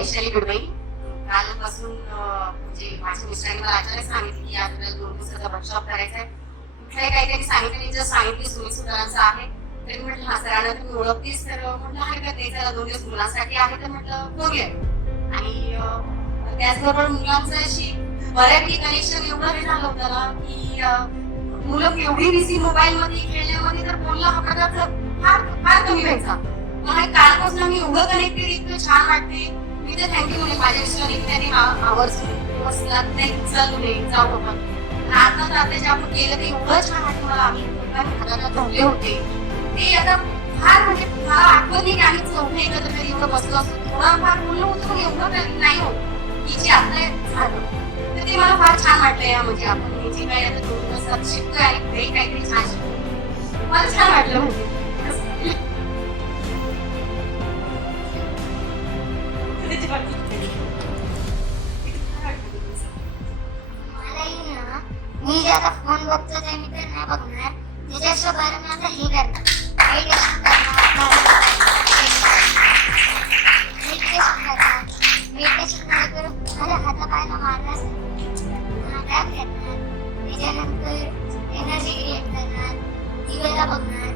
Vaishali goodbye. कालपासून म्हणजे माझ्या मिस्टरांनी मला अचानक सांगितलं की आज आपल्याला 2 दिवसाचा वर्कशॉप करायचा आहे. कुठल्याही काही त्यांनी सांगितलं नाही, जस्ट सांगितली सुनी सुतारांचं आहे. तरी म्हटलं हा सरांना तुम्ही ओळखतीस तर म्हटलं हरकत नाही, त्याला 2 दिवस मुलांसाठी आहे तर म्हटलं बघूया. आणि त्याचबरोबर मुलांचं अशी बऱ्यापैकी कनेक्शन एवढं हे झालं होतं ना की मुलं एवढी बिझी मोबाईल मध्ये खेळण्यामध्ये तर बोलणं हा पदार्थ फार फार कमी व्हायचा. मला कालपासून मी एवढं कनेक्टेड इतकं छान वाटते. मी तर थँक्यू म्हणजे माझ्या मिस्टरांनी त्यांनी आवर्जून बसला नाही चालू नाही जाऊ आपण आता तर त्याच्या आपण केलं ते एवढं छान वाटतं मला. आम्ही हाताला धरले होते ते आता फार म्हणजे मला आठवत नाही की आम्ही चौघे एकत्र तरी एवढं बसलो असतो. थोडं फार बोललो होतो पण एवढं नाही होत की जे आता झालं तर ते मला फार छान वाटलं. म्हणजे आपण जे काही आता 2 दिवसात शिकतोय आणि पुढे काहीतरी छान शिकतो मला छान वाटलं. म्हणजे मी जे आता फोन बघतो ते मी तर नाही बघणार. त्याच्याशिवाय मी आता हे करणार मेडिटेशन करून माझ्या हातापायाला मारणार, त्याच्यानंतर एनर्जी क्रिएट करणार, दिवेला बघणार.